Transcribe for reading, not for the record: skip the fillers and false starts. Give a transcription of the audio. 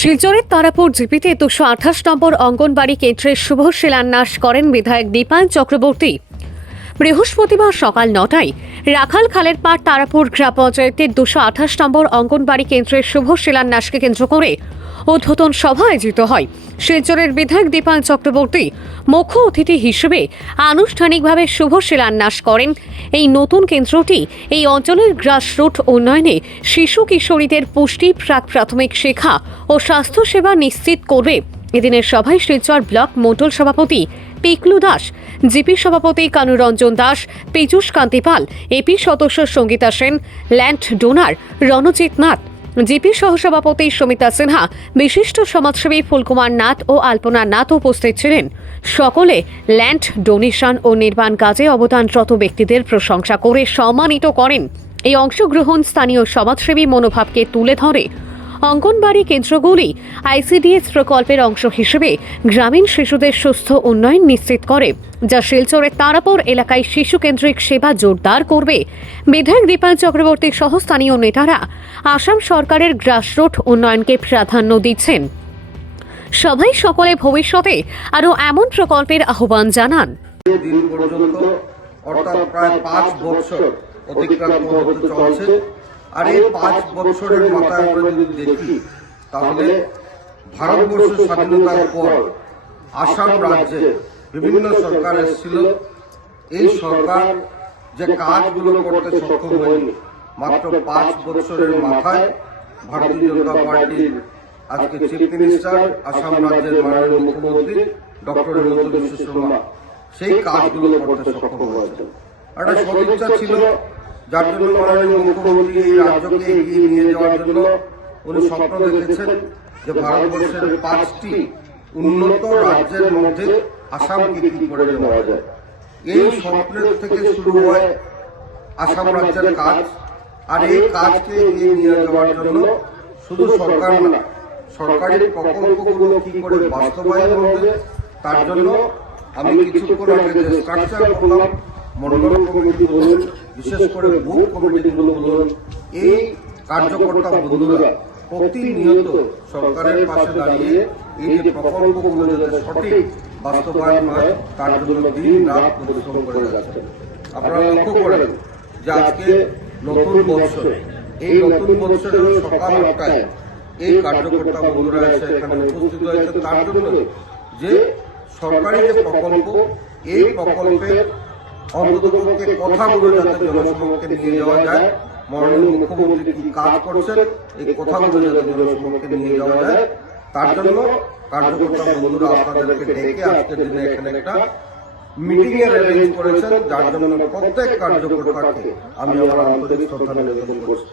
শিলচরের তারাপুর জিপিতে 228 নম্বর অঙ্গনবাড়ি কেন্দ্রের শুভ শিলান্যাস করেন বিধায়ক দীপায়ন চক্রবর্তী। বৃহস্পতিবার সকাল 9টায় রাখালখালের পাড় তারাপুর গ্রাম পঞ্চায়েতের 228 নম্বর অঙ্গনবাড়ি কেন্দ্রের শুভ শিলান্যাসকে কেন্দ্র করে উদ্বোধন সভা আয়োজিত হয়। শিলচরের বিধায়ক দীপায়ন চক্রবর্তী মুখ্য অতিথি হিসেবে আনুষ্ঠানিকভাবে শুভ শিলান্যাস করেন। এই নতুন কেন্দ্রটি এই অঞ্চলের গ্রাসরুট উন্নয়নে শিশু কিশোরীদের পুষ্টি, প্রাক প্রাথমিক শিক্ষা ও স্বাস্থ্যসেবা নিশ্চিত করবে। এদিনের সভায় শিলচর ব্লক মন্ডল সভাপতি পিকলু দাস, জিপি সভাপতি কানুরঞ্জন দাস, পীযূষ কান্তি পাল, এপি সদস্য Sangita Sen, land donor Ranjit Nath, GP সহসভাপতি সমিতা সিনহা, বিশিষ্ট সমাজসেবী ফুলকুমার নাথ ও আলপনা নাথ উপস্থিত ছিলেন। সকলে ল্যান্ড ডোনেশন ও নির্মাণ কাজে অবদানরত ব্যক্তিদের প্রশংসা করে সম্মানিত করেন। এই অংশগ্রহণ স্থানীয় সমাজসেবী মনোভাবকে তুলে ধরে। অঙ্গনবাড়ি কেন্দ্রগুলি আইসিডিএস প্রকল্পের অংশ হিসেবে গ্রামীণ শিশুদের সুস্থ উন্নয়ন নিশ্চিত করে, যা শিলচরের তারাপুর এলাকায় শিশু কেন্দ্রিক সেবা জোরদার করবে। বিধায়ক দীপায়ন চক্রবর্তী সহ স্থানীয় নেতারা আসাম সরকারের গ্রাসরুট উন্নয়নকে প্রাধান্য দিচ্ছেন। সবাই সকলে ভবিষ্যতে আরও এমন প্রকল্পের আহ্বান জানান। দিন পর্যন্ত অর্থাৎ প্রায় 5 বছর অতিক্রান্ত হতে চলছে। আর এই 5 বছরের মাথায় আমরা যদি দেখি, তাহলে ভারতবর্ষ স্বাধীনতার পর আসাম রাজ্যে বিভিন্ন সরকার এসেছিল। এই সরকার যে কাজগুলো করতে সক্ষম হয়নি, মাত্র 5 বছরের মাথায় ভারতীয় জনতা পার্টির আজকে চিফ মিনিস্টার, আসাম রাজ্যের মাননীয় মুখ্যমন্ত্রী ডক্টর হিমন্ত বিশ্ব শর্মা সেই কাজগুলো করতে সক্ষম হয়েছে। একটা সদিচ্ছা ছিল, যার জন্য মাননীয় মুখ্যমন্ত্রী এই রাজ্যকে এগিয়ে নিয়ে যাওয়ার জন্য উনি স্বপ্ন দেখেছেন যে ভারতবর্ষের 5টি উন্নত রাজ্যের মধ্যে আসামকে কি করে নেওয়া যায়। এই স্বপ্নের থেকে শুরু হয় আসাম রাজ্যের কাজ। আর এই কাজকে এগিয়ে নিয়ে যাওয়ার জন্য শুধু সরকার না, সরকারি প্রকল্পগুলো কি করে বাস্তবায়ন হবে, তার জন্য আমি কিছুক্ষণ আগে যে স্ট্রাকচার করলাম, মন্ডল কমিটি বলুন, বিশেষ করে বুথ কমিটিগুলো বলুন, এই কার্যকর্তা বন্ধুরা প্রতিনিয়ত সরকারের পাশে দাঁড়িয়ে এই যে প্রকল্পগুলো যাতে সঠিক বাস্তবায়ন হয়, তার জন্য দিন রাত পরিশ্রম করে যাচ্ছে। আপনারা লক্ষ্য করেন যে আজকে নতুন বছর, এই নতুন বছরের সকাল 8টায় এই কার্যকর্তা বন্ধুরা এসে এখানে উপস্থিত হয়েছে, তার জন্য যে সরকারি যে প্রকল্প, এই প্রকল্পের অন্ততপক্ষে কথাগুলো যাতে জনসমক্ষে নিয়ে যাওয়া যায়, মাননীয় মুখ্যমন্ত্রী কি কাজ করছেন, এই কথাগুলো যাতে জনসমক্ষে নিয়ে যাওয়া যায়, তার জন্য কার্যকর্তা বন্ধুরা আপনাদেরকে ডেকে আজকের দিনে এখানে একটা মিটিং এর অ্যারেঞ্জ করেছেন, যার জন্য প্রত্যেক কার্যকর্তাকে আমি আমার আন্তরিক শ্রদ্ধা নিবেদন করছি।